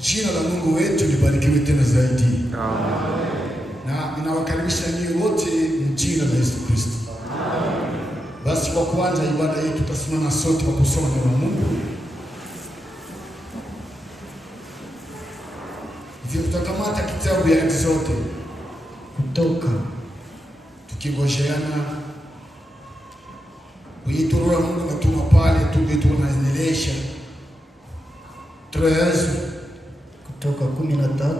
Jina la Mungu wetu libarikiwe tena zaidi. Amen. Na ninawakaribisha nyinyi wote mjina la Yesu Kristo. Amen. Basi kwa kuanza ibada yetu tutasimama sote kwa kusoma neno la Mungu. Hivyo tutakamata kitabu ya Exode Kutoka, tukingosheana kuiturua Mungu natuma pale tunaendelesha 13 Kutoka 13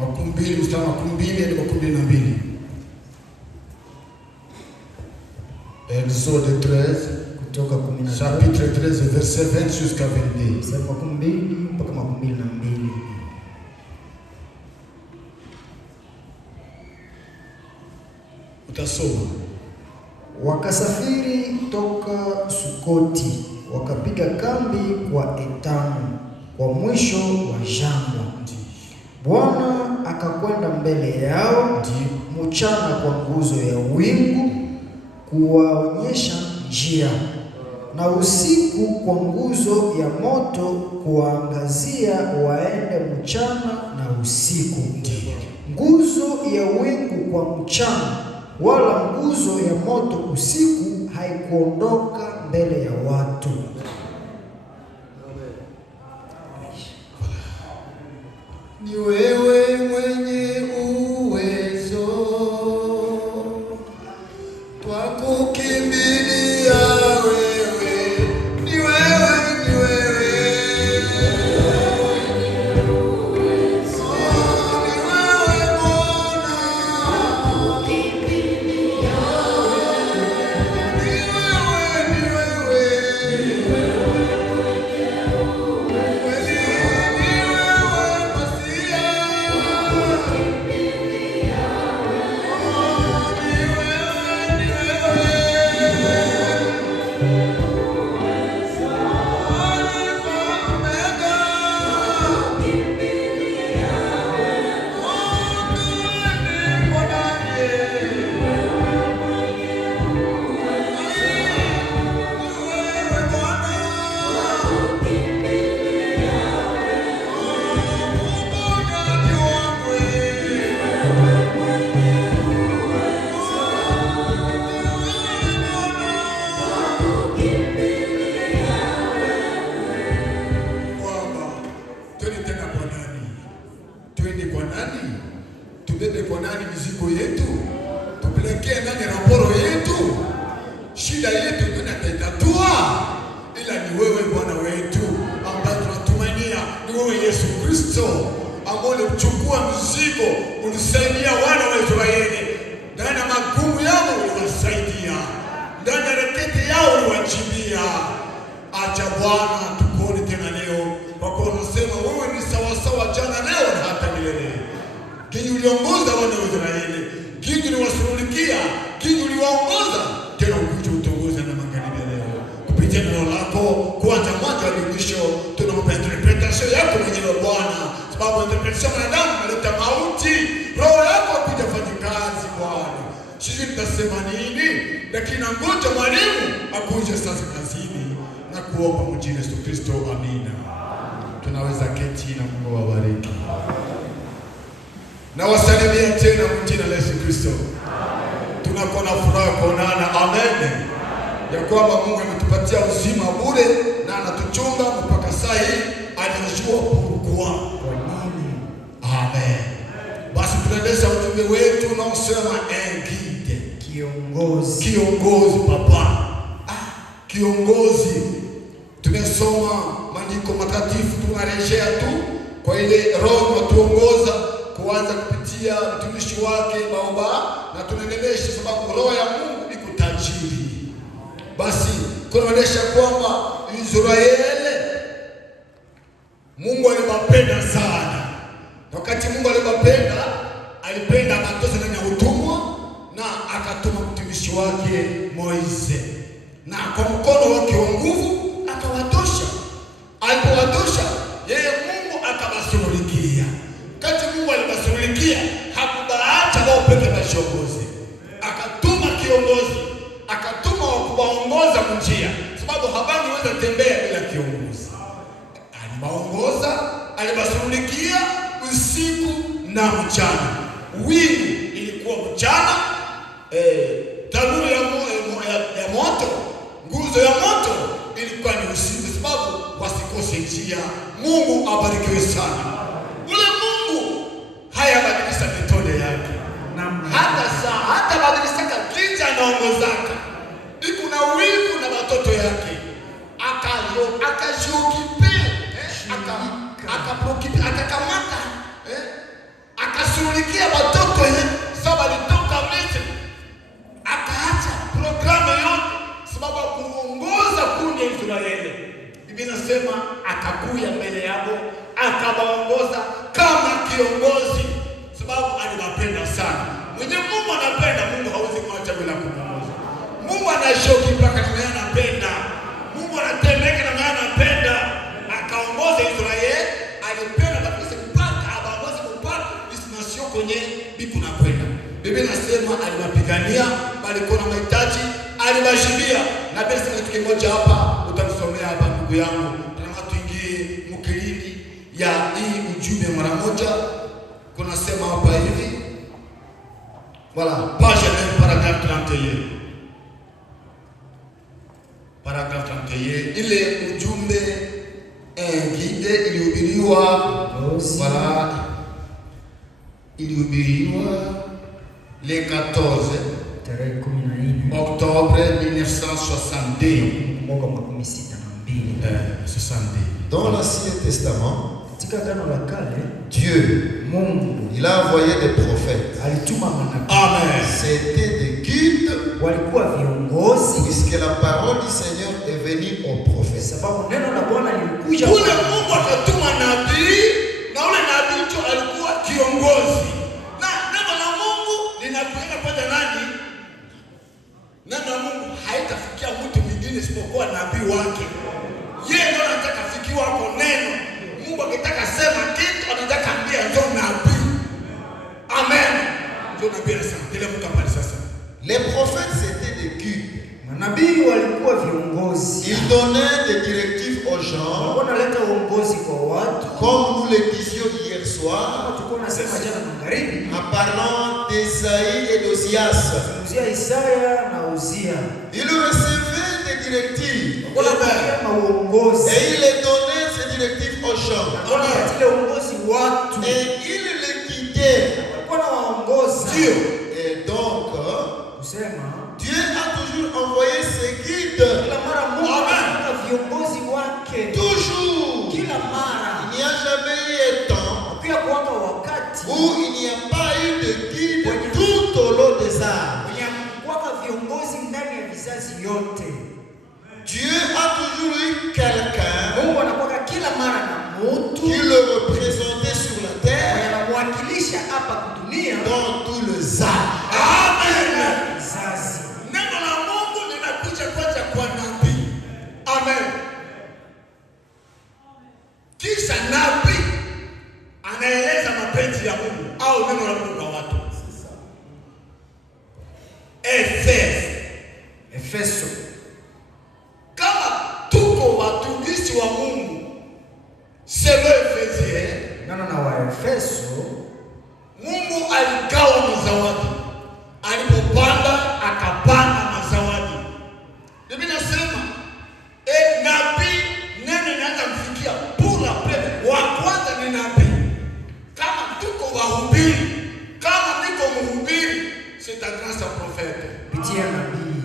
12 mstari wa 12 hadi 12. Exode 13 Kutoka 13 chapitre 13 verset 20 jusqu'à 22. Mstari wa 12 mpaka 12. Utasoma. Wakasafiri toka Sukoti, wakapiga kambi kwa Etamu, kwa mwisho wa jangwa. Bwana akakwenda mbele yao mchana kwa nguzo ya wingu kuwaonyesha njia, na usiku kwa nguzo ya moto kuwaangazia waende mchana na usiku. Nguzo ya wingu kwa mchana wala nguzo ya moto usiku haikuondoka mbele ya watu. Ni wewe mwenye uwezo, twakukimbilia wewe. Ni wewe, ni wewe, ni wewe Bwana, tukukimbilia wewe. Ni wewe, ni wewe, tubebe kwa nani mizigo yetu? Tupelekee nani raporo yetu? Shida yetu nani atatatua? Ila ni wewe Bwana wetu ambaye tunatumainia, ni wewe Yesu Kristo ambaye ulichukua mzigo, ulisaidia wana wa Israeli ndani ya magumu yao, uliwasaidia ndani ya reketi yao, uliwajibia. Acha Bwana tukuone tena leo, kwa kuwa unasema wewe ni sawasawa jana, leo na hata milele. Kinyi uliongoza wana wa Israeli, kinyi uliwashughulikia, kinyi uliwaongoza, tena ukuje utongoze na magharibi leo kupitia neno lako, kuanza mwanzo hadi mwisho. Tunaomba interpretation yako mwenyewe Bwana, sababu interpretation ya mwanadamu inaleta mauti. Roho yako kuja fanya kazi Bwana. Sisi tutasema nini? Lakini ngoja mwalimu akuje sasa kazini, na kuomba mjini Yesu Kristo, amina. Tunaweza keti na Mungu awabariki. Na wasalimia tena mjina la Yesu Kristo. Tunakuwa na furaha kuonana, amen, ya kwamba Mungu ametupatia uzima bure na anatuchunga mpaka saa hii, anajua pourquoi. Amen. Basi tunaendesha ujumbe wetu unaosema guide, kiongozi papa. Kiongozi. Tumesoma maandiko matakatifu, tunarejea tu kwa ile roho inatuongoza kuanza kupitia mtumishi wake Baba, na tunaendelesha sababu roho ya Mungu iko tajiri. Basi kunaonyesha kwamba Israeli Mungu aliwapenda sana. Wakati Mungu aliwapenda, alipenda akatoa ndani ya utumwa na akatuma mtumishi wake Moise, na kwa mkono wake wa nguvu akawatosha. Alipowatosha, yeye Mungu akawashughulikia. Kati Mungu alibashughulikia, hakubaacha wao peke na kiongozi. Akatuma kiongozi, akatuma wa kuwaongoza njia, sababu habari waweza tembea bila kiongozi. Aliwaongoza na mchana. Wingu ilikuwa mchana, tanuru ya moto, nguzo ya moto ilikuwa ni usiku, sababu wasikose njia. Mungu abarikiwe sana. Ule Mungu hayabadilisha metode yake, hata badilisha kinja anaongozaka. Iko na wivu na watoto yake, akajokipe akakamata akashughulikia watoto sababu alitoka Misri, akaacha programu yote sababu kuongoza kundi la Israeli. Biblia inasema akakuya mbele yao akawaongoza kama kiongozi, sababu aliwapenda sana. Mwenye Mungu anapenda, Mungu hawezi kumwacha bila kuongoza. Mungu anashoki mpaka na anapenda. Mungu anatemeka na anapenda. Akaongoza Israeli, alipenda kabisa mpaka abaongoze mpaka destination kwenye biku na kwenda. Biblia inasema aliwapigania, walikuwa na mahitaji, aliwashindia. Na basi kitu kimoja hapa utanisomea hapa ndugu yangu. Tunataka tuingie mkilini ya hii ujumbe mara moja. Kuna sema hapa hivi. Voilà, page 9 paragraphe 31. Paragraphe 31, ile ujumbe guide ilihubiriwa, voilà, ilihubiriwa le 14 octobre 1962. Dans l'Ancien Testament, Dieu, il a envoyé des prophètes. Amen. C'était des guides, puisque la parole du Seigneur est venue aux prophètes. Ule Mungu akatuma nabii, na ule nabii tu alikuwa kiongozi. Na neno la Mungu linakuja kwa nani? Neno la Mungu haitafikia mtu mwingine isipokuwa nabii wake. Yeye ndiye anataka fikiwa kwa neno. Mungu akitaka sema kitu anataka ambia ndio nabii. Amen. Ndio nabii anasema. Ile Mungu apali sasa. Les prophètes c'était des guides. Manabii walikuwa viongozi. Ils donnaient des directives aux gens. Wanaleta uongozi kwa watu. Comme nous le disions hier soir. Tulikuwa tunasema jana magharibi. En parlant d'Ésaïe et d'Osias. Isaya na Uzia. Ils recevaient des directives. Et il les donnait ces directives aux gens. Et il les guidait. Dieu. Et donc, Dieu a toujours envoyé ses guides. Toujours. Il n'y a jamais eu un temps où il n'y a pas eu de guide tout au long des âges. Dieu a toujours eu quelqu'un qui le représentait sur la terre dans tous les âges. Amen. Neno la Mungu linakuja kwanza kwa nabii. Amen. Kisha nabii anaeleza mapenzi ya Mungu au neno la Mungu kwa watu. Efeso. Kama tuko watumishi wa Mungu, sema Efesie, neno na Waefeso, Mungu aligawa mazawadi. Alipopanda akapanda mazawadi. Biblia inasema nabii neno inaanza mfikia pula pepe. Wa kwanza ni nabii. Kama tuko wahubiri, kama niko mhubiri, c'est grâce au prophète. Pitia nabii.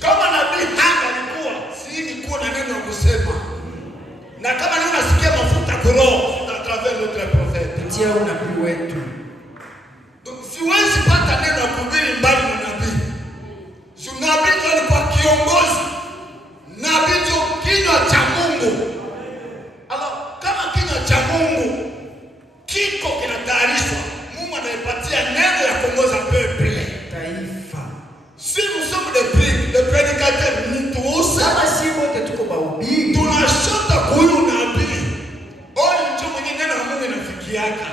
Kama nabii alikuwa si ilikuwa na neno la kusema. Na kama leo nasikia mafuta kuroho à travers notre prophète. Pitia unabii wetu. Siwezi pata neno la kuhubiri mbali na nabii. Si nabii ndio alikuwa kiongozi. Nabii ndio kinywa cha Mungu. Kama kinywa cha Mungu kiko kinatayarishwa, Mungu anaipatia neno ya kuongoza peuple. Taifa. Si nous sommes des prédicateurs, nous tous. Kama si wote tuko bahubiri. Tunashota kwa huyu nabii. Ndio mwenye neno la Mungu inafikiaka.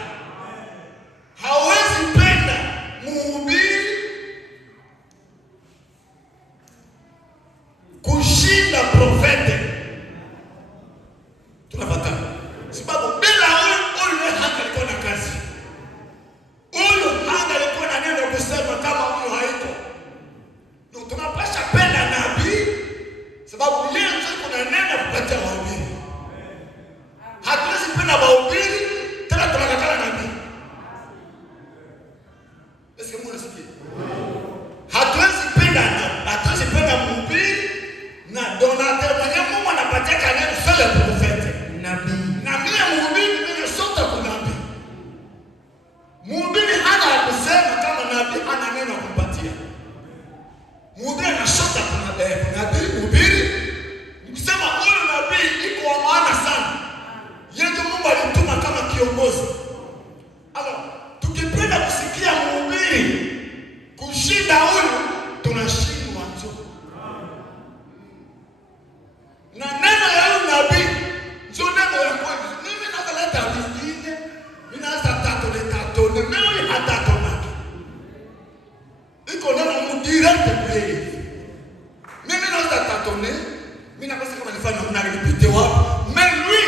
nifanye namna gani, nipite wapi? Mais lui,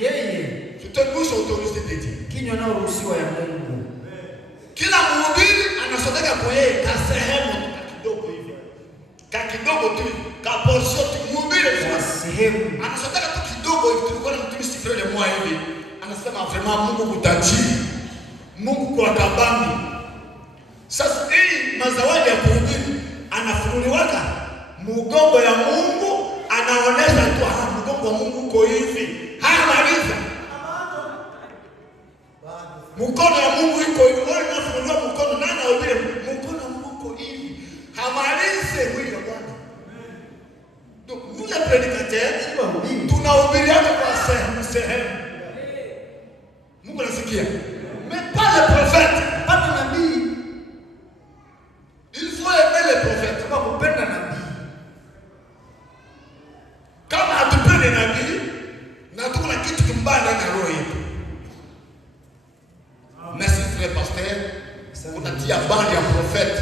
Yeye c'est une bouche autorisée de Dieu. kinywa nao ruhusiwa ya Mungu. Kila mhubiri anasotaka kwa yeye kasehemu kidogo hivi. Kidogo tu, ka portion tu mhubiri Sehemu anasotaka tu kidogo hivi. Tulikuwa na mtumishi Frere mwa hivi. Anasema vraiment Mungu kutajiri. Mungu kwa kabambi. Sasa hii mazawadi ya kuhubiri anafunuliwaka mgongo ya Mungu, anaonesha tu mgongo wa Mungu uko hivi. Hamaliza. Mkono wa Mungu iko hivi. Wewe unafunua mkono nani ahubiri? Mkono wa Mungu uko hivi. Hamalize mwili wa Bwana. Donc nous les prédicateurs tunahubiriana kwa sehemu. Mungu anasikia. Mais pas le prophète. hata nabii Il faut aimer les prophètes. kama kupenda nabii. Kama hatupendi nabii na tuko na kitu kimbaya ndani ya roho yetu. Merci frère pasteur. Unatia bandi ya prophète.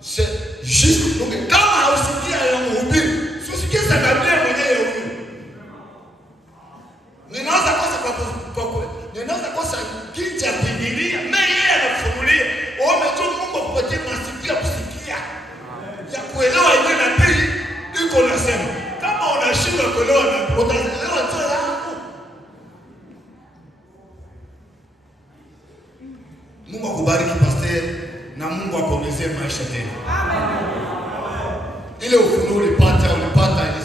C'est juste donc kama hausikia ya mhubiri, usikie sana nabii mwenyewe huyu. Ninaweza kosa kwa ninaweza kosa kicha Biblia, na yeye anafunulia. Umejua Mungu akupatie masikio ya kusikia. Ya kuelewa ile nabii iko nasema. Kama unashindwa kuelewa na utaelewa tu yako. Mungu akubariki pastor na Mungu akuongezee maisha tena. Ile ufunuo ulipata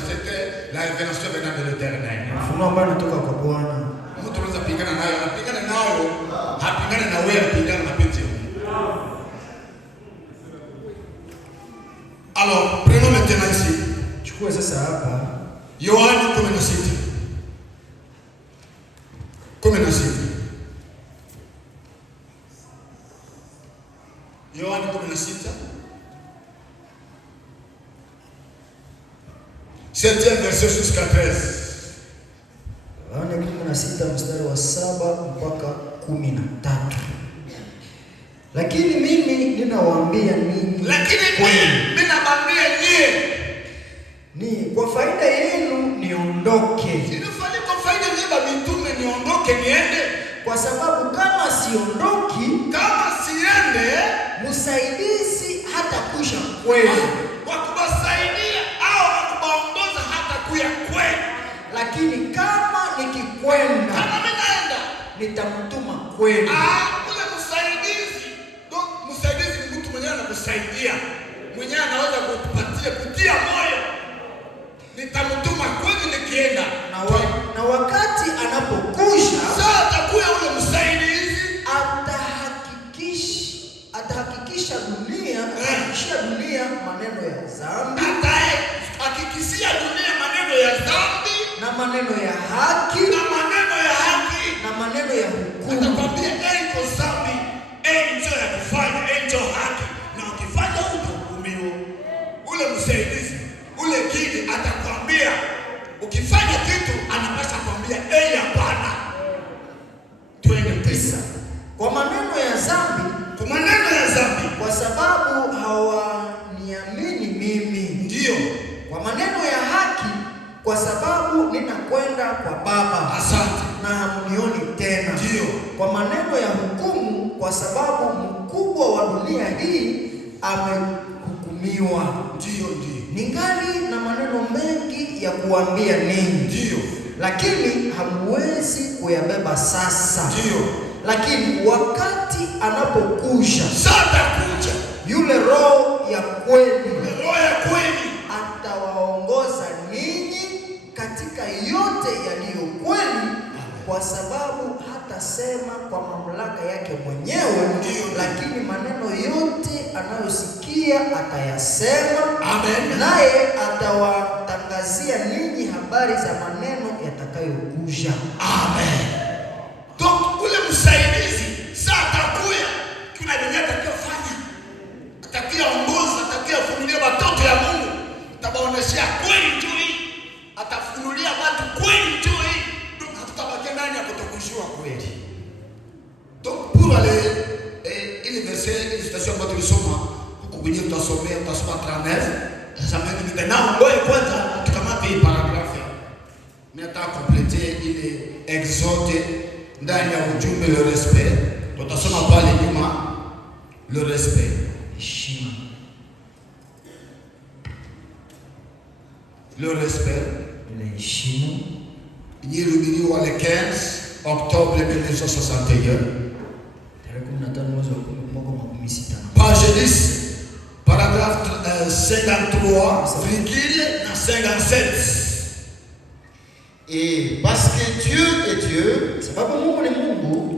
c'était la révélation venant de l'Éternel. Ufunuo ambao unatoka kwa Bwana. Mtu anaweza pigana nayo, hapigane na wewe, apigane na pete. Alors, prenons maintenant ici. Chukua sasa hapa Yohana 16. 16. Yohana 16. 7e verset jusqu'à 13. Yohana 16 mstari wa 7 mpaka 13. Lakini mimi ninawaambia ninyi, ni kwa faida yenu niondoke. Inafanya kwa faida nyinyi mitume niondoke niende. Kwa sababu kama siondoki, Kama siende, msaidizi hata kusha kweli. wakubasaidia au wakubaongoza hata kuya kweli. Lakini kama nikikwenda, Kama ninaenda, nitamtuma kweli. ule msaidizi. Donc msaidizi ni mtu mwenyewe anakusaidia. Mwenyewe anaweza kutia moyo. Nitamtuma kweli nikienda. Na wakati anapokusha, Sasa atakuwa ule msaidizi. atahakikisha dunia maneno ya dhambi Hakikishia dunia maneno ya dhambi na maneno ya haki na maneno ya hukumu. atakwambia iko dhambi, njoo ya kufanya, njoo haki, na ukifanya utahukumiwa. Ule msaidizi, ule kidi atakwambia, ukifanya kitu anapaswa kwambia hapana. Twende pesa. Kwa maneno ya dhambi, Kwa sababu hawaniamini mimi. Ndio. Kwa maneno ya haki, kwa sababu ninakwenda kwa Baba. Asante. Na hamunioni tena. Ndio. Kwa maneno ya hukumu, kwa sababu mkubwa wa dunia hii amehukumiwa. Ndio. Ningali na maneno mengi ya kuambia ninyi. Ndio. Lakini hamuwezi kuyabeba sasa. Ndio. Lakini wakati anapokuja, Kuja yule Roho ya kweli, atawaongoza ninyi katika yote yaliyo kweli, kwa sababu hatasema kwa mamlaka yake mwenyewe, lakini maneno yote anayosikia atayasema. Amen. Naye atawatangazia ninyi habari za maneno yatakayokuja. Amen. Donc ule msaidizi atakuya, kuna dunia atakayofanya, atakayeongoza, atakayefunulia watoto ya Mungu, atabaoneshia kweli njoo, atafunulia watu kweli njoo. Donc hatutabakia ndani ya kutokujua kweli. Donc pour aller ile verset, ile citation ambayo tulisoma huko kwenye tutasoma 39, sasa mimi ndio nao ngoja kwanza tukamate hii paragraph. Nataka compléter ile exode ndani ya ujumbe le respect. Tutasoma pale nyuma le respect. Heshima. Le respect. Ile heshima. Ilihubiriwa le 15 octobre 1961. Page 10, paragraphe 53,57. Et parce que Dieu est Dieu,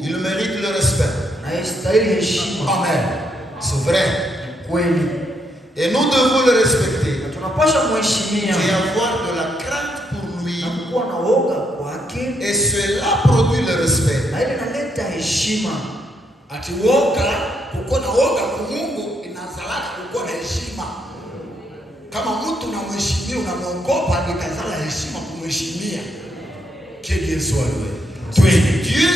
il mérite le respect. Amen. C'est vrai. Et nous devons le respecter. Et avoir de la crainte pour lui. Et cela produit le respect. Ati woga, kukuwa na woga kwa Mungu inazalaka kukuwa na heshima. Kama mtu unamheshimia, unamwogopa, nikazala heshima kumheshimia. Dieu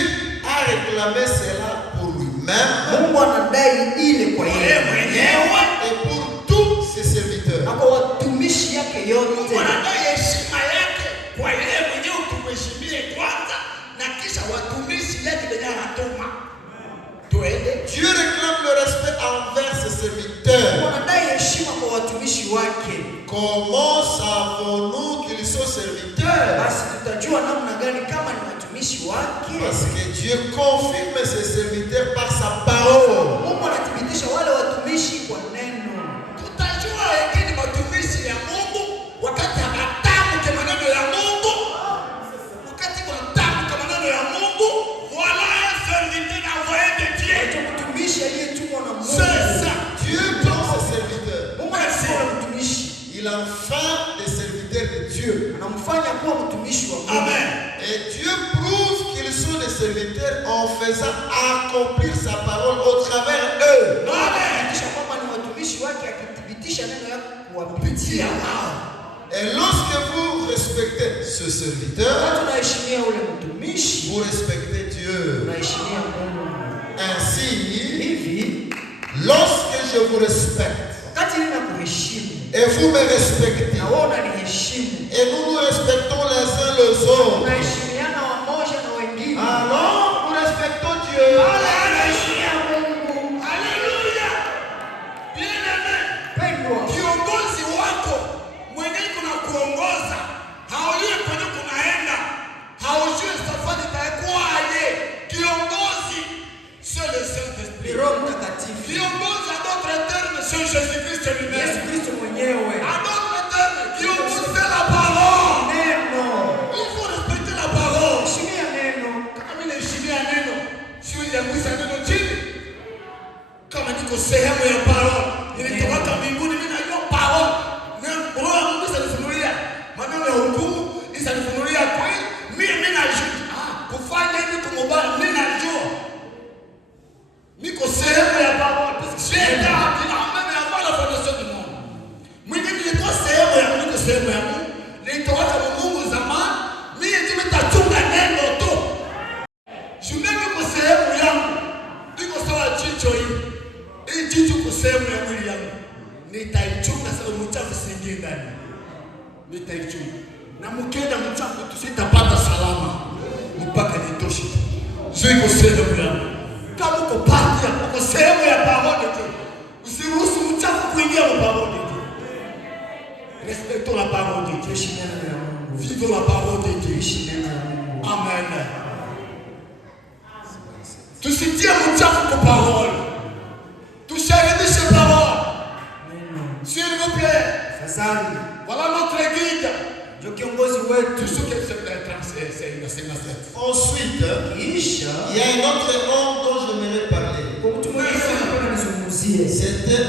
a réclamé cela pour lui-même et pour tous ses serviteurs. Dieu réclame le respect envers ses serviteurs. Comment savons-nous qu'ils sont serviteurs? Parce que Dieu confirme ses serviteurs par sa parole. Dieu prend ses serviteurs. Il en fait des serviteurs de Dieu. Amen. Et Dieu prouve qu'ils sont des serviteurs en faisant accomplir sa parole au travers d'eux. Amen. Et lorsque vous respectez ce serviteur, vous respectez Dieu. Ainsi, lorsque je vous respecte et vous me respectez, et nous nous respectons les uns les autres, alors nous respectons Dieu. Alléluia. Bien-aimé. Kiongozi wako mwenye kuna kuongoza, haujui kwenye kunaenda, haujui safari itakuwaje. Kiongozi c'est le Saint-Esprit. Kiongozi à d'autres termes c'est Jésus-Christ lui-même. À d'autres termes, kiongozi c'est la parole. Il faut respecter la parole. Kama mimi naheshimia neno, sio yangusa neno chini. Kama niko sehemu ya parole, nilitoka mbinguni, mimi najua parole. Roho ya Mungu isanifunulia maneno ya hukumu, isanifunulia kweli. Mimi najua kufanya hivi kumubali, mimi najua. Niko sehemu ya parole. Shetani anaambia hapa la fondation du monde. Mimi nilikuwa sehemu ya Mungu, sehemu ya Mungu. Nilitoka kwa Mungu zamani, mimi ndiye nitachunga neno tu. Shumeni kwa sehemu yangu. Niko sawa jicho hili. Hii jicho kwa sehemu ya mwili yangu. Nitaichunga sababu mchafu siingie ndani. Nitaichunga. Na mkenda mchafu tusitapata salama mpaka nitoshe. Sio iko sehemu yangu. Kama uko pati uko sehemu ya pamoja tu. Usiruhusu mchafu kuingia pamoja tu. Respectons la parole de Dieu. Vivons la parole de Dieu. Amen. Tusitie mchafu kwa parole. Tusharibishe parole. S'il vous plaît. Voilà notre guide. Tout ce que c'est Ensuite, il y a un autre homme dont je voudrais parler. C'était un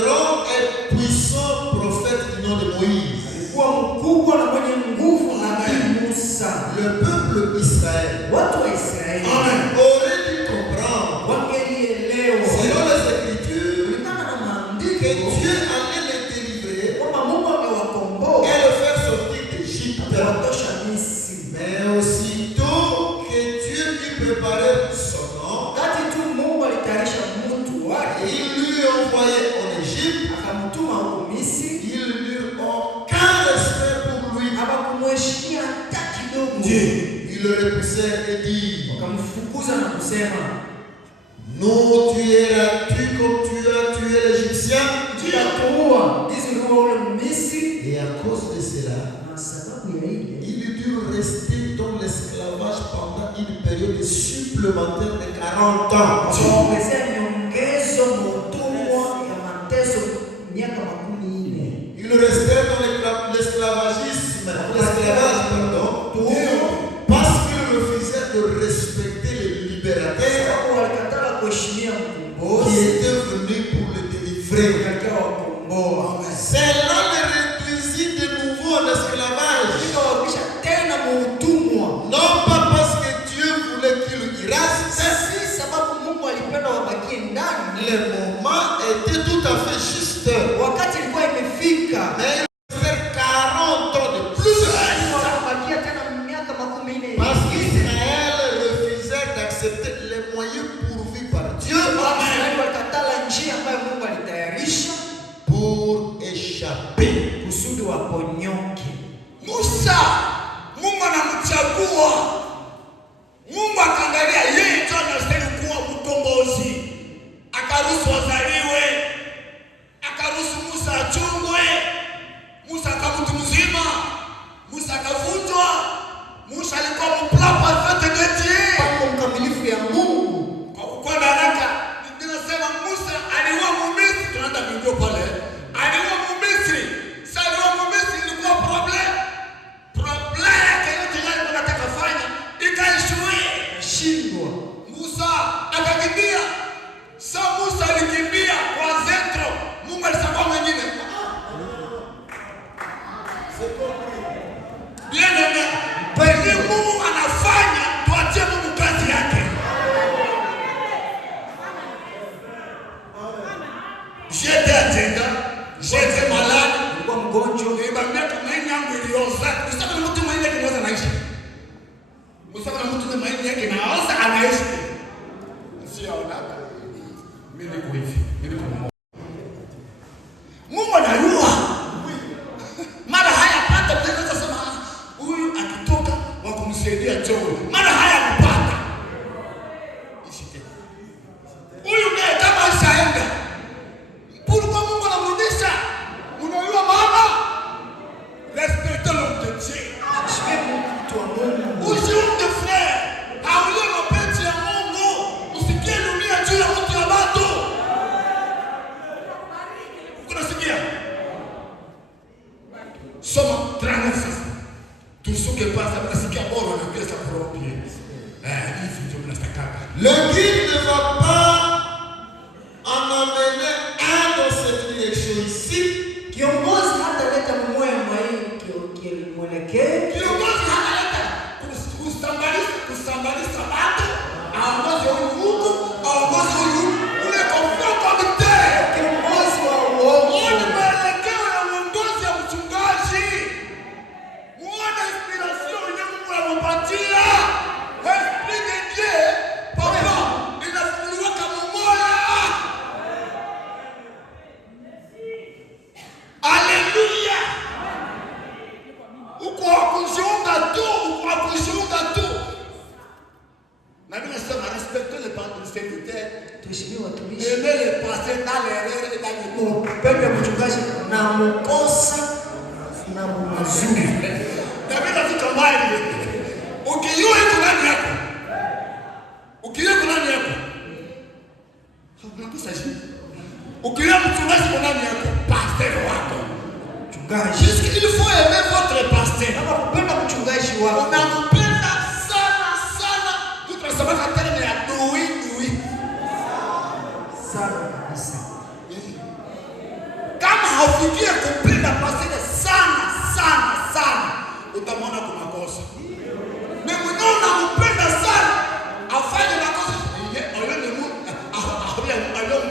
grand et puissant prophète du nom de Moïse. Le peuple Israël aurait dû comprendre, selon les Écritures, que Dieu allait les délivrer et le faire sortir d'Égypte. Mais aussitôt que Dieu lui préparait son nom, il lui envoyait en Égypte, ils n'eurent aucun respect pour lui. Ils le repoussèrent et dirent: nous tueras-tu comme tu as tué l'Égyptien? Et à cause de cela, ils durent rester dans l'esclavage pendant une période supplémentaire de 40 ans. Ils restèrent dans l'esclavage, parce qu'ils refusaient de respecter le libérateur qui était venu pour le délivrer. Cela les réduisit de nouveau en esclavage. Non pas parce que Dieu voulait qu'il y reste. Le moment était tout à fait juste. Mais il fait 40 ans de plus. Parce qu'Israël refusait d'accepter les moyens pourvus par Dieu pour échapper. Musa, Mungu anamchagua. Mungu akaangalia yeye ndio anastahili kuwa mkombozi. Akaruhusu wazaliwe. Akaruhusu Musa achungwe. Musa akawa mtu mzima. Musa akavunjwa. Musa alikuwa mplapa zote geti. Mkamilifu ya Mungu. Kwa kwenda haraka, ninasema Musa aliua Misri, tunaenda video pale. Aliua Misri. Sasa aliua Misri ilikuwa problem. Problem yake yote yale anataka fanya ikaishwe. Shindwa. Musa akakimbia. Sasa Musa alikimbia kwa Zetro. Mungu alisema mwingine. Yeye pale Mungu anafanya, tuachie Mungu kazi yake. J'étais atteint, j'étais malade, Nilikuwa mgonjwa. niambia tumaini yangu ilioza. Usitaka mtu mwenye kinaweza naishi. Usitaka mtu mwenye yake naoza anaishi. Sio unataka. Mimi niko hivi. Mimi niko Mungu anajua. Mara haya pata tunaweza sema huyu akitoka wa kumsaidia Joel. Mara haya kupata. Ishike. Huyu ndiye kama isaenda. Pourquoi Mungu anamrudisha? Unajua maana? Respectez l'homme de Dieu. Usiunge frère. Haule mapenzi ya Mungu. Usikie dunia juu ya mtu ya watu. Unasikia? Soma 39 sasa. Tusuke pasa tunasikia bora na pesa propre. Hivi ndio tunataka. Le guide ne va pas en amener un dans cette direction ici. Kiongozi hataleta mwelekeo. Kiongozi analeta kusambalisha watu. Aongoze huku, aongoze huku. Ule komite. Kiongozi wa uongo. Muone mwelekeo ya uongozi ya mchungaji. Muone inspiration yenye Mungu anampatia. Esprit de Dieu, papa, inafunuliwa kama moyo. Alléluia. Uko wakujiunga tu. Na mimi nasema respectez les serviteurs. Tuheshimiwe watumishi. Aimez les pasteurs dans l'erreur et dans le mot. Mpende mchungaji na mkosa na mazuri. Na mimi nafika mbali. Ukijua iko ndani yako. Unakosa shida. Ukijua mchungaji iko ndani yako, pastor wako. Mchungaji. Il faut aimer votre pasteur. Kama kupenda mchungaji wako. Unampenda sana. Tunasema katana ya dui. Sana kabisa. Kama haufikie kupenda pastor sana, utamwona kuna kosa. Mimi mwenyewe nampenda sana, afanye makosa.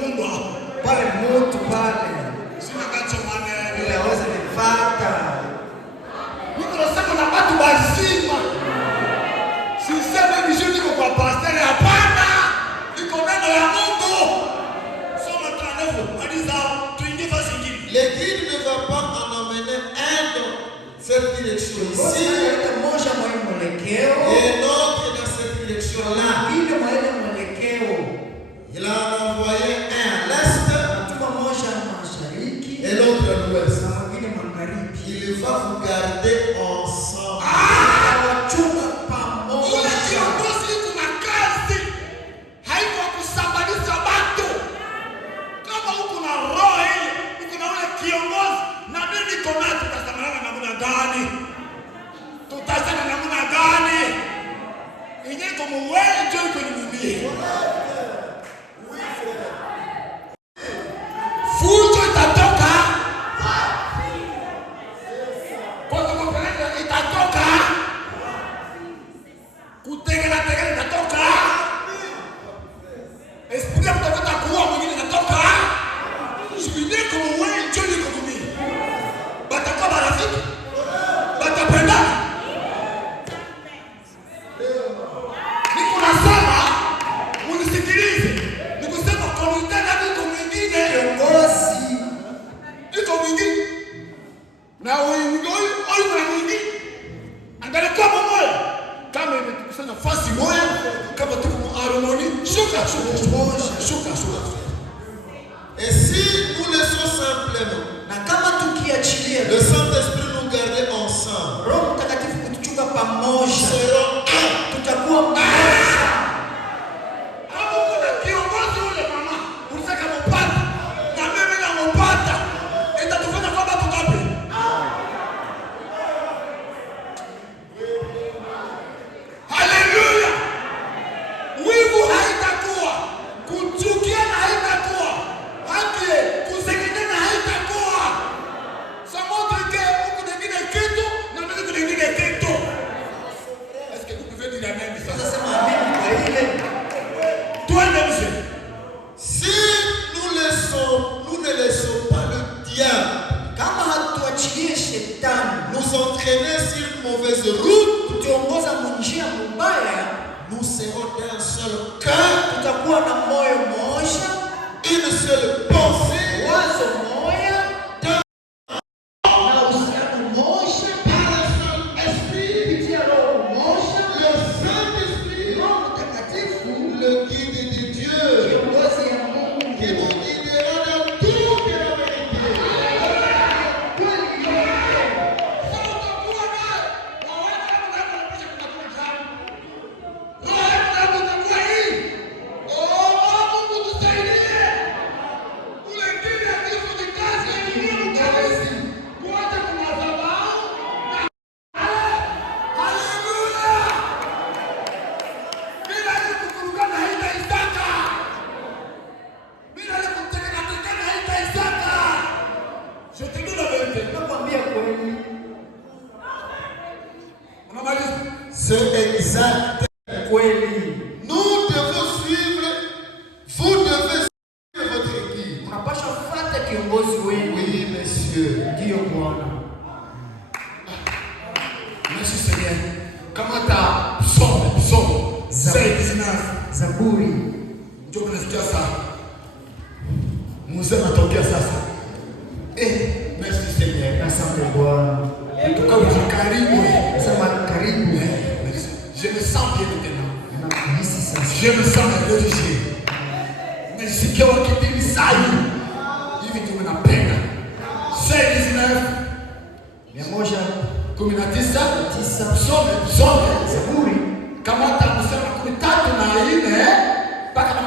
Mungu Pale mtu pale. sina kacho maneno. Ile aweza nifata. Mimi nasema na watu wazima. ingelikuwa moja. Kama imekusanya nafasi moja, kama tuko harmoni, shuka. Et si nous laissons simplement na kama tukiachilia le Saint-Esprit nous garder ensemble, Roho Mtakatifu kutuchunga pamoja, serons tutakuwa mmoja. Hapo kuna kiongozi ule mama, unataka mpata na mimi na mpata. Itatufanya kwamba tukape. Haleluya. Wivu haitakuwa, kuchukiana haitakuwa, haki kusengenyana haitakuwa. Samoto ke huku nyingine kitu na mimi kuna nyingine kitu. Est-ce que vous pouvez dire amen ça? Sasa sema amen kwa ile. Tuende mzee. si nous ne laissons pas le diable Kama hatuachilie shetani nous entraîner sur une mauvaise route, kutuongoza munjia mbaya, nous serons d'un seul cœur, tutakuwa na moyo mmoja, une seule pensée, wazo moja, na uhusiano mmoja, un seul esprit, kupitia roho moja, le Saint-Esprit, Roho Mtakatifu, le guide de Dieu, kiongozi ya Mungu, qui nous guidera dans toute la vérité. kweli yote. Nakwambia kweli, C'est exact. kweli. Nous devons suivre, vous devez suivre votre équipe. Unapaswa kufuata kiongozi wenu. Oui, monsieur. Ndiyo Bwana. Merci Seigneur. Kamata psomo. Zaburi. Ndio tunasikia sasa. Musa anatokea sasa. Merci Seigneur. Asante Bwana. Tukawa karibu. Sema karibu. Merci. Je me sens bien maintenant. Nakuhisi sasa. Je me sens rédigé. Nisikia wakidini sai. Hivi ndio napenda. 119 Psomo. Zaburi. Kamata mstari wa 13 mpaka 35.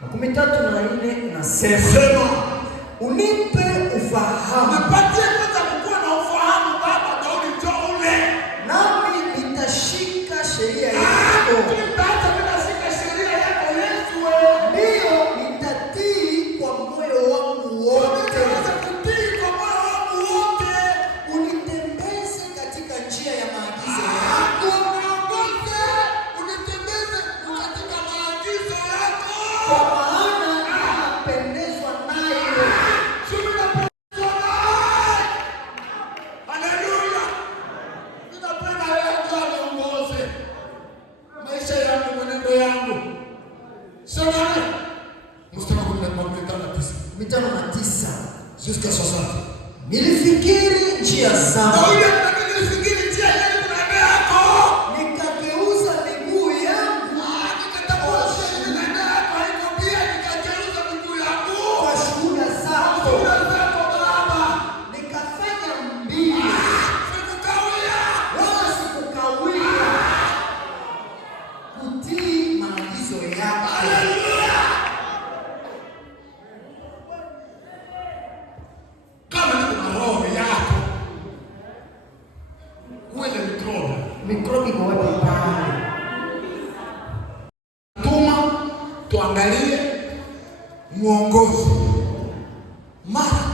34 nasema, Sema. unipe ufahamu, Nipatie kwanza kuwa na ufahamu Baba Daudi ndio ule. nami nitashika sheria yako. Nitaacha ninashika sheria yako Yesu wewe. Ndiyo, nitatii kwa moyo wangu wote. Nitaweza kutii kwa moyo wangu wote. Unitembeze katika njia ya maagizo yako, Uniongoze, unitembeze katika maagizo yako. kwa maana ninapendezwa nayo. Haleluya. Ninapenda Yesu aniongoze maisha yangu, mwenendo yangu. Sema mstari wa 19 5:9 jusqu'à 60. Nilifikiri njia zangu, Daudi anataka nifikiri njia yangu na neno yako. nikageuza miguu yangu Nikatafuta sheria na neno yako haiko pia nikageuza miguu yangu. kwa shuhuda zako, Shuhuda zako Baba. nikafanya mbio Sikukawia. wala sikukawia kutii maagizo yako. Kama niko na roho yako. Uende mikrobi. Mikrobi iko wapi pale? Tuma tuangalie mwongozo mara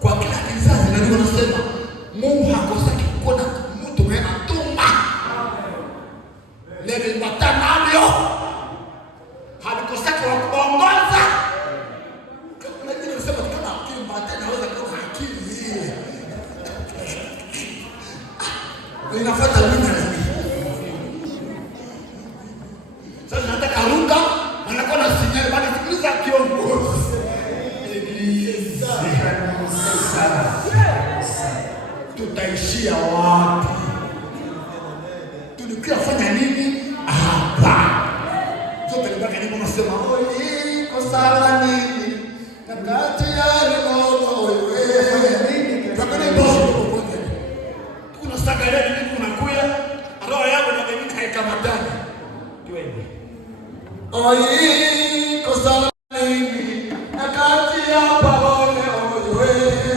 kwa kila kizazi, na ndio nasema Mungu hakosaki kuona mtu mwenye atuma lele matanavyo halikosaki wa kuongoza. Kama ndio nasema kama akili mbaya naweza kuwa na akili ile inafuata mimi. Sasa nataka ruka, wanakuwa na sinyali bali sikiliza kiongozi. Tutaishia wapi? Ukifanya nini? Hapa. Zote ni baka niko nasema, "Oi, kosa nini? Na kati ya roho wewe fanya nini?" Baka ni boss. Kuna sagalia nini kunakuya? Roho yako na mimi haikamatani. Twende. Oi, kosa nini? Na kati ya roho wewe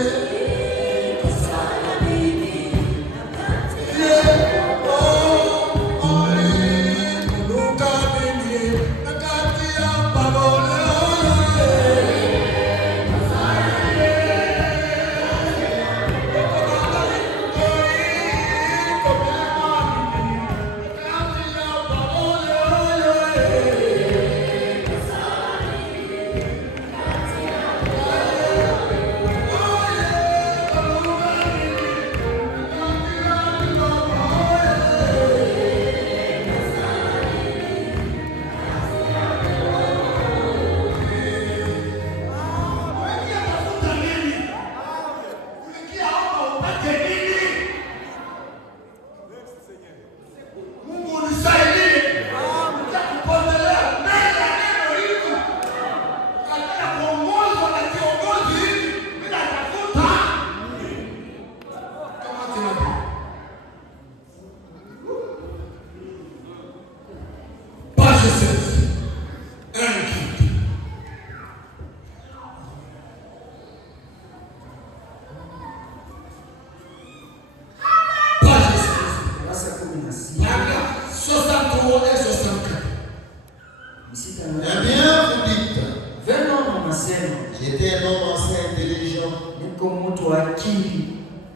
J'étais un homme assez intelligent.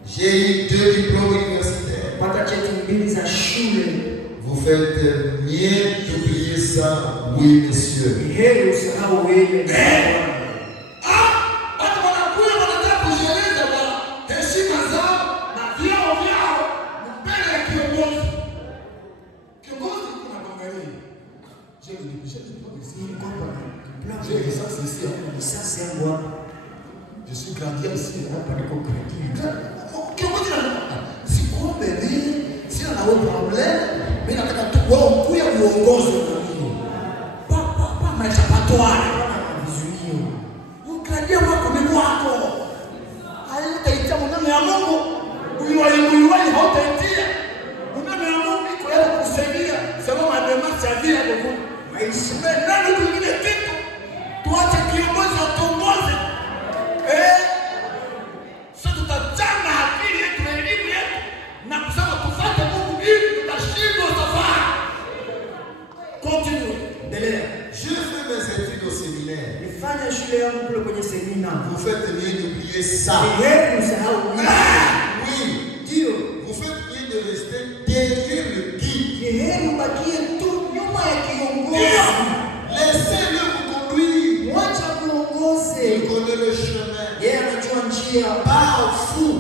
J'ai eu 2 diplômes universitaires. Vous faites mieux d'oublier ça, oui, monsieur. Je suis gardien ici, pas de concrétisme. Si on a un problème, mais nataka tu wewe ukuya uongoze na mimi. Papa maisha patwani. Vizuio. Ukadia wako ni wako. Haitaita mwanadamu ya Mungu. Uiwai hautaitia. Mwanadamu ya Mungu iko yale kusaidia sababu ademasi ya vile kwa maisha. Nani kingine kitu? Tuache kiongozi atongoze. Sasa tutajana akili yetu na elimu yetu na kusema tufuate Mungu ili tutashindwa safari. Continue. Je fais mes études au séminaire. Nifanye shule yangu kule kwenye semina. Vous faites mieux d'oublier ça. Oui. Dieu. Vous faites mieux de rester derrière le guide. Laissez-le vous conduire. Il connaît le chemin. Pas fou.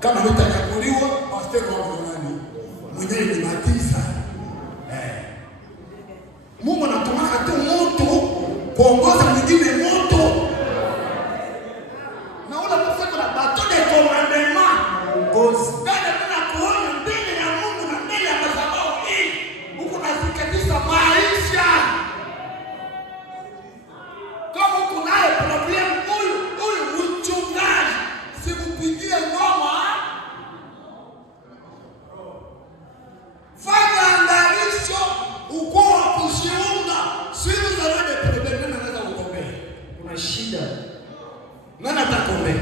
Kama nitachaguliwa pastor wangu nani? Mwenyewe ni matisa. Mungu anatumaka tu moto kuongoza mwingine moto. Na ule mfano na batode commandement. Ongozi. Dada tunakuona mbele ya Mungu na mbele ya madhabahu hii. Mungu anazikatiza maisha. Kama kunaye problem huyu mchungaji sikupigie ngoma. Fanya angalisho ukoo wa kushiunga. Siku za wale problem anaweza kugombea. Kuna shida. Nani atakuombea?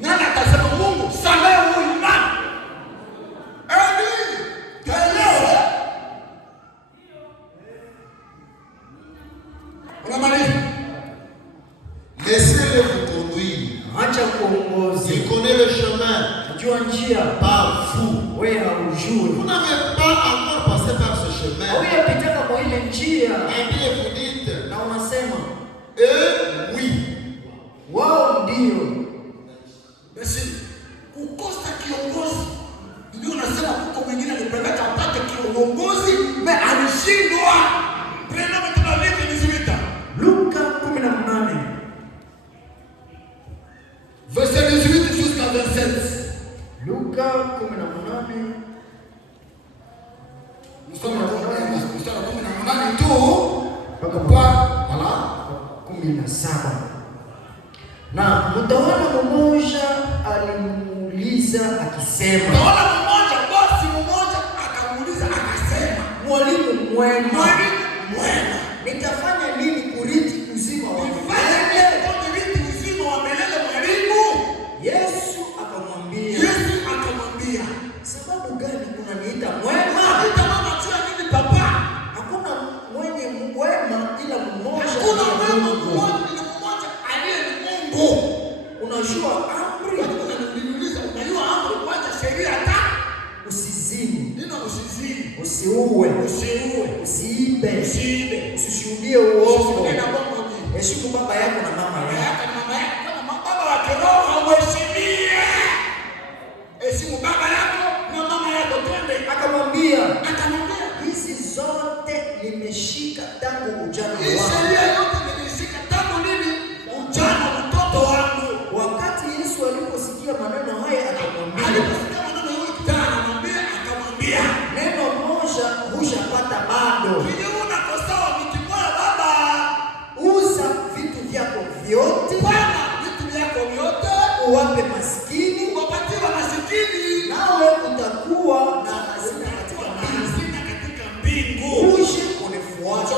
Nani atasema Mungu samehe huyu mama? Taelewa. Unamaliza. Laissez-le vous conduire. Acha kuongozi. Il connaît le chemin. Jua njia. Par vous. Wewe haujui. Vous n'avez pas encore passé par ce chemin. Wewe unapita kwa ile njia. Et bien vous dites. Na unasema. Oui. Wao ndio. Basi kukosa kiongozi. Ndio nasema kuko mwingine alipeleka apate kiongozi na alishindwa. Prenda mtana vipi nizimita. Luka 18. Verset 18 jusqu'à 27. Luka 18. Mstari wa 18 tu mpaka ala 17. Na mtawala mmoja alimuuliza akisema, mtawala mmoja, bosi mmoja akamuuliza akasema, mwalimu mwema, nitafanya nini kurithi uzima wa milele? Kurithi uzima wa milele mwalimu? Yesu akamwambia, sababu gani unaniita mwema? Nitamwambia nini papa? Hakuna mwenye mwema ila mmoja. Hakuna mwema mmoja aliye ni Mungu. Unajua amri? Unaniuliza unajua amri kwanza sheria ta? Usizini. Neno usizini. Usiue. Usiibe. Usishuhudie uongo. Heshimu baba yako na mama yako. Kama baba wa kiroho hauheshimie. Heshimu baba yako na mama yako twende. Akamwambia hizi zote nimeshika tangu ujana wangu. Sheria yote nimeshika tangu nini? Ujana mtoto wangu. Wakati Yesu aliposikia maneno haya akamwambia, neno moja hushapata bado. Uza vitu vyako vyote, uwape maskini, nawe utakuwa na hazina katika mbingu. Uje unifuate.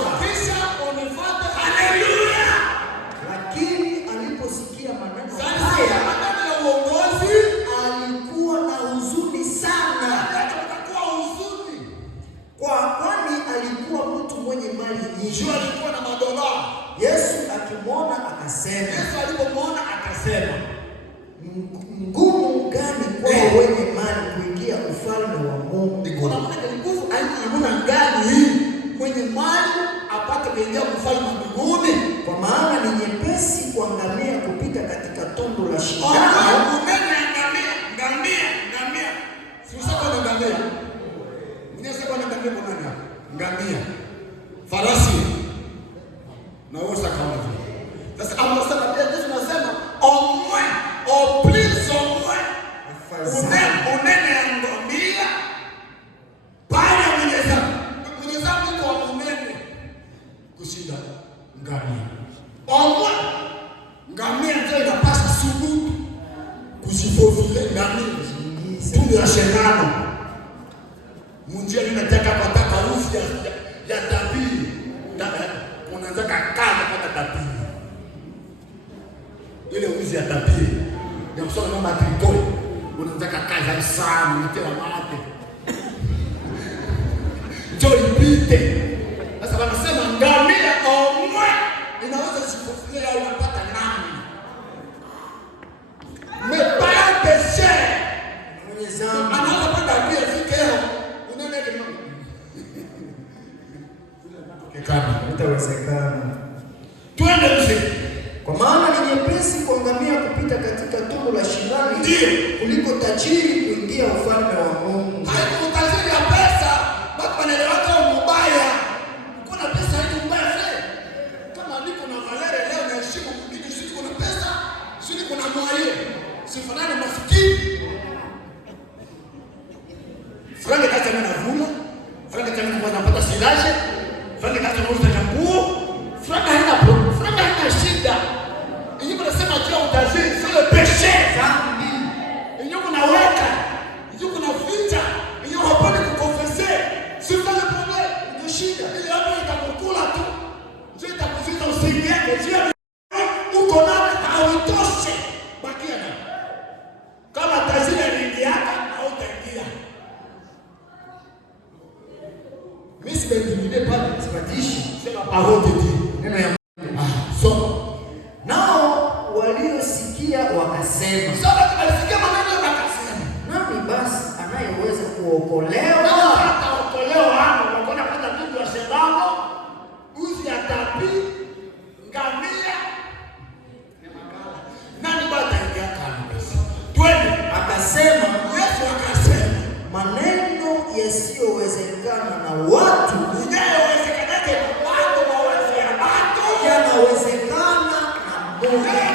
Lakini aliposikia maneno haya alikuwa na huzuni sana, kwani alikuwa mtu mwenye mali nyingi. Yesu akimwona akasema, ngumu gani kwa wenye mali kuingia ufalme wa Mungu? Mwenye mali apate kuingia ufalme wa mbinguni. Kwa maana ni nyepesi kwa ngamia kupita katika tundu la shindano. Ngamia, farasi na wosa kama vile. Sasa hapo sasa pia Yesu anasema omwe, o please omwe. Unene ngamia. Baya mwenyeza mtu wa unene kushinda ngamia. Omwe. Ngamia ndio inapasa subutu kujifofile ngamia. Tundu ya shetani. Munjia ninataka pataka harufu ya tabiri. Unaanza kakaza kama tabiri. Ile uzi ya tabiri. Ya kusoma mama trikoi. Unaanza kakaza sana, unatela mate. Njoo ipite. Sasa wanasema ngamia omwe inaweza kusifufilia au unapata nani? Mepaya peshe. Mwenyezi Anaweza kwenda pia fikeo. Itawezekana. Twende mzee. Kwa maana ni nyepesi kwa ngamia kupita katika tundu la shindano kuliko tajiri kuingia ufalme wa Mungu. Haiko utajiri ya pesa, watu wanaelewa mbaya. Kuna pesa hiyo mbaya sana. Kama niko na Valere leo na heshima mwingine sisi kuna pesa, sisi kuna mwalie. Sifanane maskini. Franga kaza na vula, franga kaza na kupata silaje, franga kaza na kupata nguo, franga haina shida. Inyo nasema kwa utajiri sio peshe zambi. Inyo kunaweka, inyo kunaficha, inyo hapana kukonfese. Sio problem, ndio shida. Ile hapo itakukula tu. Ndio itakuzika usingieke, uko na hauitoshi. akasema. Sasa tunasikia maneno ya akasema. Nani basi anayeweza kuokolewa? Na ataokolewa hapo kwa kwenda kitu ya sedano, uzi ya tapi, ngamia. Nani bado aingia kanisa? Twende. Akasema, Yesu akasema, maneno yasiyowezekana na watu inayowezekanaje na watu waweze ya watu yanawezekana na Mungu.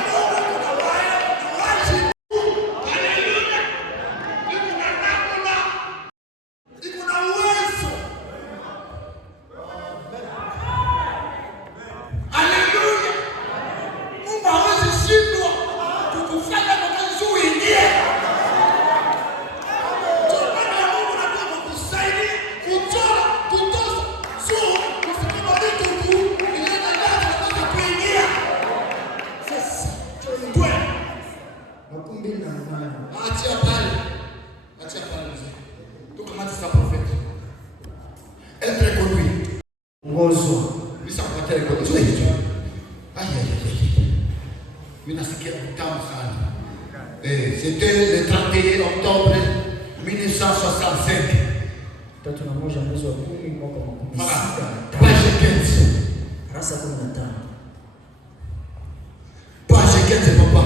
C'était le 31 octobre 1965. Voilà. Page 15. Page 15, papa.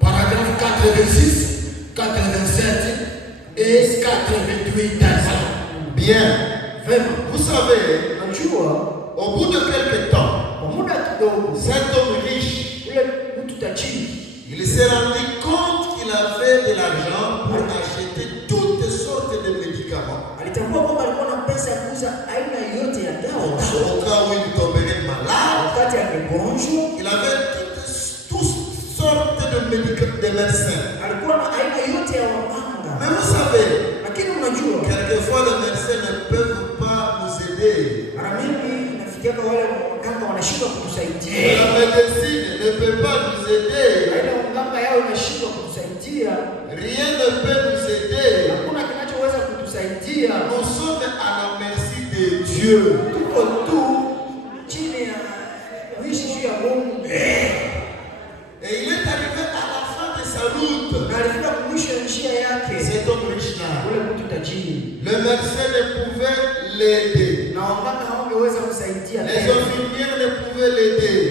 Paragraphe 86, 87 et 88. Bien. Vous savez, au bout de quelques temps, cet homme riche, il s'est rendu compte qu'il avait de l'argent pour acheter toutes sortes de médicaments. Au cas où il tomberait malade, il avait toutes sortes de médecins. Mais vous savez, quelquefois les médecins ne peuvent pas nous aider. La médecine ne peut pas nous aider. Rien ne peut nous aider. Nous sommes à la merci de Dieu. Et il est arrivé à la fin de sa route. Cet homme riche là, le médecin ne pouvait l'aider. Les infirmières ne pouvaient l'aider. Et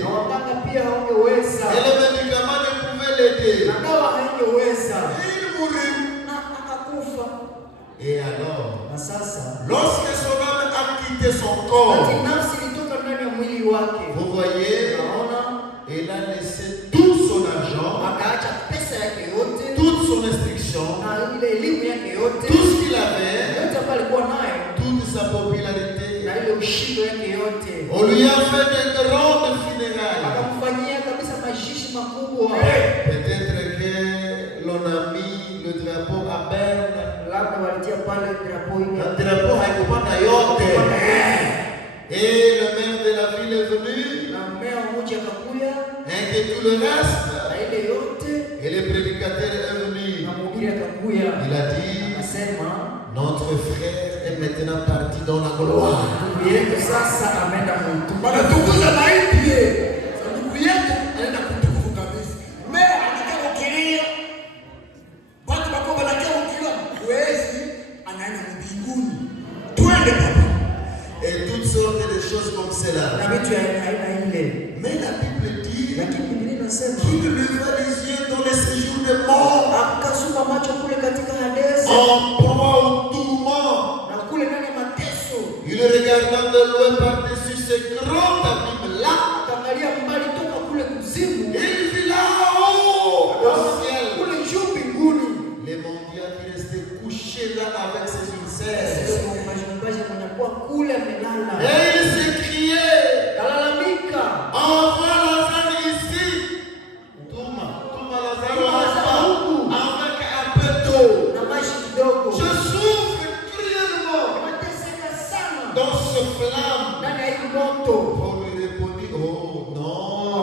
les médicaments ne pouvaient l'aider. Il mourut. Et alors, lorsque son âme a quitté son corps, vous voyez, il a laissé tout son argent, toute son instruction, tout ce qu'il avait, toute sa popularité. On lui a fait de grandes funérailles. Peut-être que l'on a mis le drapeau à Berne. Le drapeau a été et le maire de la ville est venu. Et que tout le reste. Et le prédicateur est venu. Il a dit, notre frère est maintenant parti dans la gloire. Et toutes sortes de choses comme cela. Mais la Bible dit qu'il leva les yeux dans les séjours de mort, en proie au tourment. Il regardant de loin par-dessus ce grand abîme-là. Il vit là-haut, au ciel, les mondiaux qui restaient couchés là avec ses ulcères. Et il s'écriait, envoie Lazare ici. Touma Lazare, avec un peu d'eau. Je souffre cruellement dans ce flamme. On lui répondit, oh non.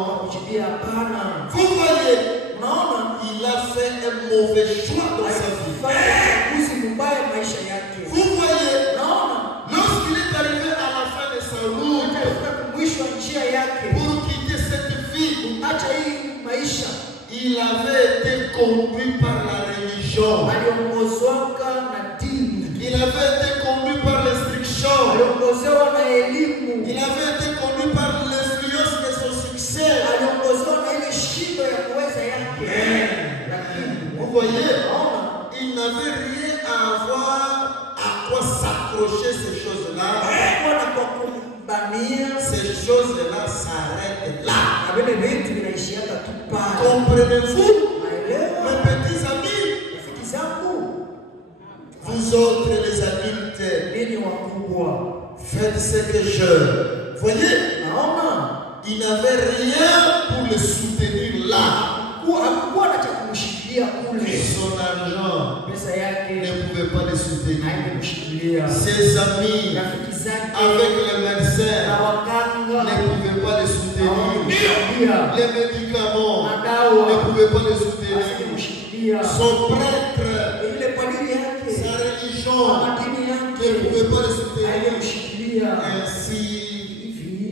Vous voyez, il a fait un mauvais choix dans sa vie. Vous voyez, lorsqu'il est arrivé à la fin de sa route, pour quitter cette vie, Il avait été conduit par la religion. Il avait été conduit par l'instruction. Il avait été conduit par l'influence de son succès. Vous voyez, il n'avait rien à avoir à quoi s'accrocher ces choses-là. Ces choses-là s'arrêtent là. Comprenez-vous, mes petits amis? Vous autres les adultes, faites ce que je. Voyez, il n'avait rien pour le soutenir là. Son argent ne pouvait pas le soutenir. Ses amis avec les médecins ne pouvaient pas le soutenir. Les médicaments ne pouvaient pas le soutenir. Son prêtre, sa religion ne pouvait pas le soutenir. Ainsi,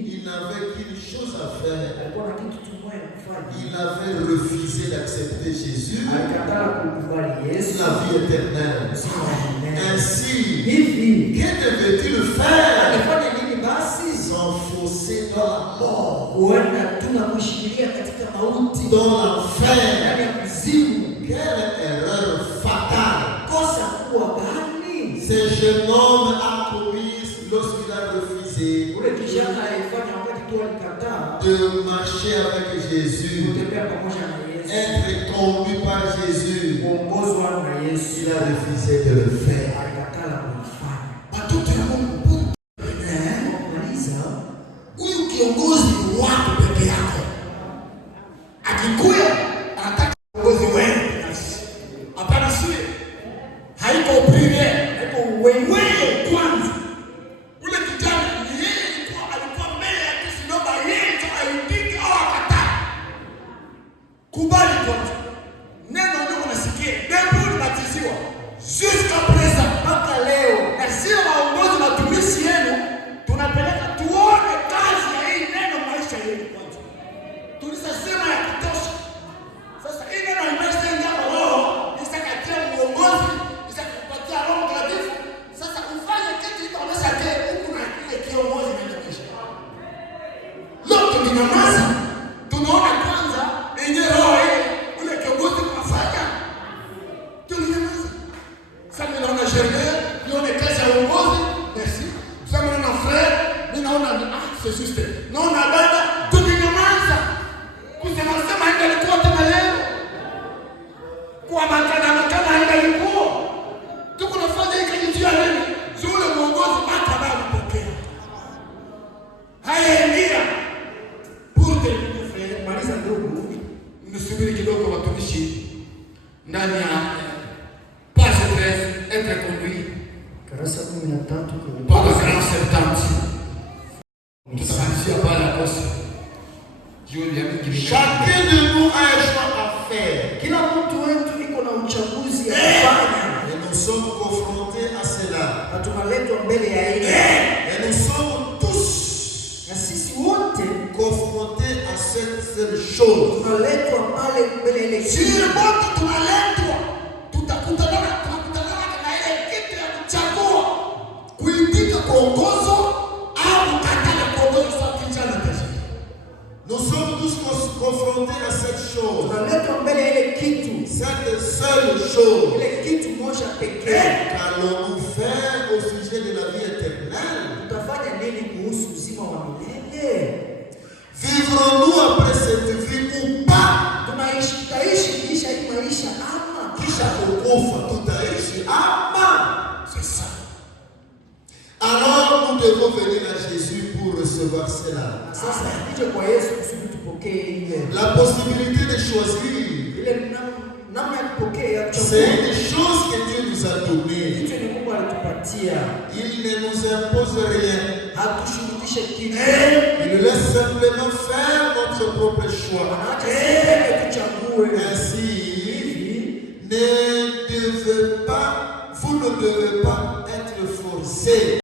il n'avait qu'une chose à faire. Il avait refusé d'accepter Jésus, la vie éternelle. Ainsi, que devait-il faire? S'enfoncer dans la mort, dans l'enfer. Quelle erreur fatale ce jeune homme a commis lorsqu'il a refusé de marcher avec Jésus, être conduit par Jésus. Il a refusé de le faire. Huyu kiongozi wako peke yako akikuya anataka kiongozi wewe hapana, sio haiko prive, haiko wewe kwanza. Ule kijana yeye alikuwa mbele ya Kristo, naomba yeye aitike au akataa. Kubali kwanza neno ndio unasikia, ndio unabatiziwa jusqu'à présent mpaka leo, na sio waongozi na watumishi yenu tunapeleka tuone kazi ya hii neno maisha yetu kwanza. Tulisema ya kutosha. Sasa hii neno imeshaingia kwa roho, isakatia muongozi, isakapatia Roho Mtakatifu. Sasa ufanye kitu itaonesha huku na kile kiongozi anaendesha. Leo tukinyamaza, tunaona kwanza yenye roho ile ule kiongozi kunafanya. Tulinyamaza. Sasa ninaona sheria, nione kazi ya uongozi, merci. Sasa ninaona frère, ninaona c'est juste. Naona dada, tukinyamaza. Kusema haina ilikuwa tena leo. Kwa makana haina ilikuwa. Tuko nafanya hiki kitu ya nini? Zule muongozi hata bado pokea. Haya ndio. Pour maliza ndugu. Nisubiri kidogo watumishi ndani ya page 13 être conduit. Karasa 13 Mpaka Grand Septembre. Tutaanzia pale hapo. Chacun de nous a un choix à faire. Kila mtu wetu iko na uchaguzi ya kufanya. Et nous sommes confrontés à cela. Na tunaletwa mbele ya hili. Et nous sommes tous na sisi wote confrontés à cette seule chose. Tunaletwa pale mbele ile. Sisi wote tunaletwa. Tutakutana na ile kitu ya kuchagua. Kuitika kuongozo au kukatala kuongozo kwa kijana kesho. Nous sommes tous confrontés à cette chose. Cette seule chose. Qu'allons-nous faire au sujet de la vie éternelle? Vivrons-nous après cette vie ou pas? C'est ça. Alors nous devons venir à Jésus pour recevoir cela. La possibilité de choisir, c'est une chose que Dieu nous a donnée. Il ne nous impose rien. Il nous laisse simplement faire notre propre choix. Ainsi, vous ne devez pas être forcés.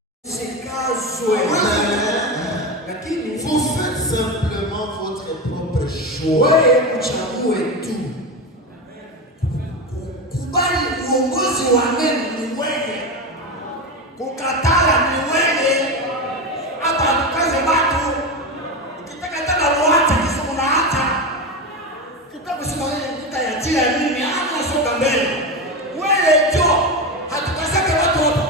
Vous faites simplement votre propre choix. uchague tu. Kubali uongozi wa neno ni wewe. Kukatala ni wewe. Hata mkaze watu. Ukitaka tena rohata kisimu na hata. Ukitaka kusema wewe utayatia nini? Hata soka mbele. Wewe jo. Hatukasake watu hapa.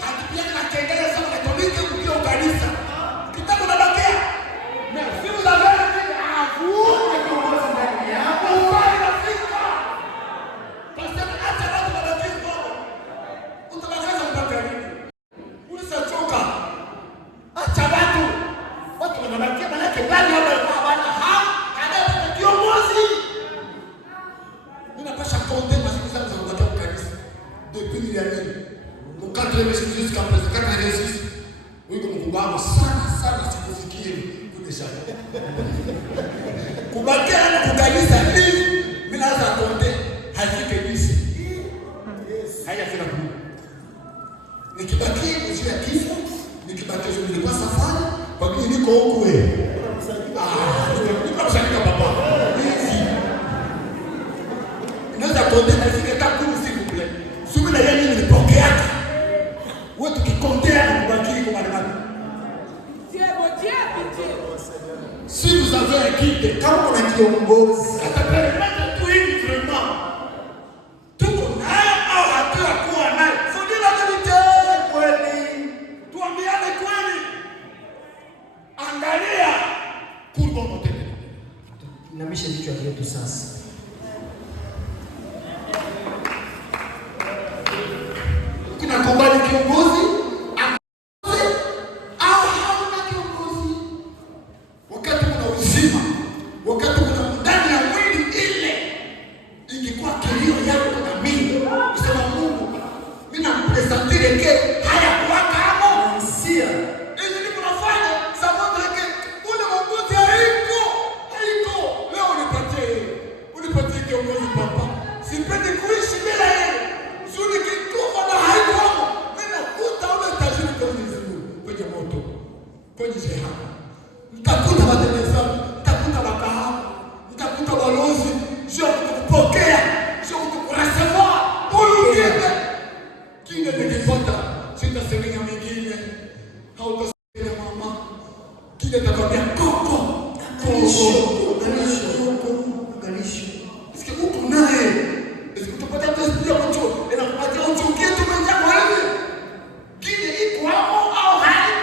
Hatupiani na kengele sana Katoliki kukia kanisa. Ukitaka unabakia. Na simu za mbele ni afu. Kubakia na kukanisa hivi mimi naanza kuonde hazike nisi. Haijafika huko. Nikibakia kujia kifo, nikibakia nilikuwa safari, kwa hiyo niko huko wewe. Niko kusanyika baba. Naweza kuonde hazike takuru siku kule. Sumi na yeye nilipokea. Wewe tukikondea na kubaki kwa maana. Si vous avez un guide, kama kuna kiongozi atapermettre tu hivi vraiment. Tuko naye au hata kuwa naye. Fudi la vérité kweli. Tuambiane kweli. Angalia kurbo mote. Inamisha vichwa vyetu sasa. Kuna kubali kiongozi wakati kuna ndani ya mwili ile ingekuwa kilio yako na mimi kusema Mungu mimi nampresentire ke haya kuwaka hapo Msia hivi ni kunafanya sababu yake ule mwongozi haiko leo unipatie kiongozi papa sipendi kuishi bila yeye zuri kituko na haiko mimi nakuta ule tajiri kwa Mungu kwenye moto kwenye jehanamu mtakuta matengenezo nitakuta balozi sio kukupokea sio kukurecevoir ulukiende kile nikipata sitasemea mengine hautasemea mama kile takwambia koko Galisho siki uko naye siki tupata testi ya mcho inakupatia uchukie tu mwenye kwa hivi kile iko hapo au haiko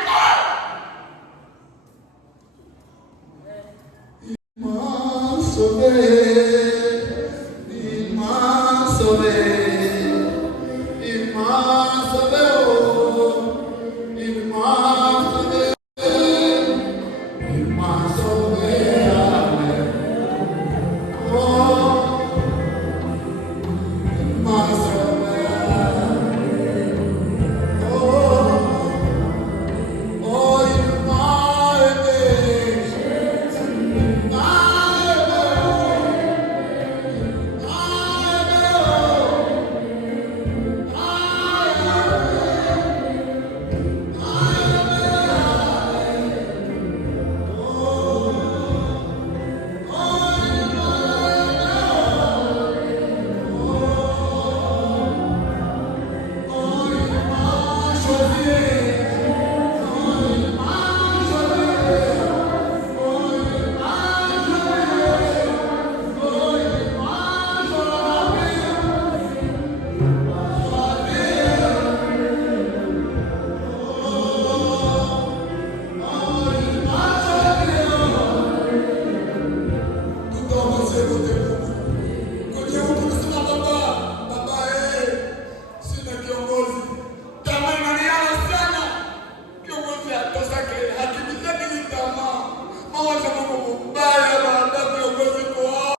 Você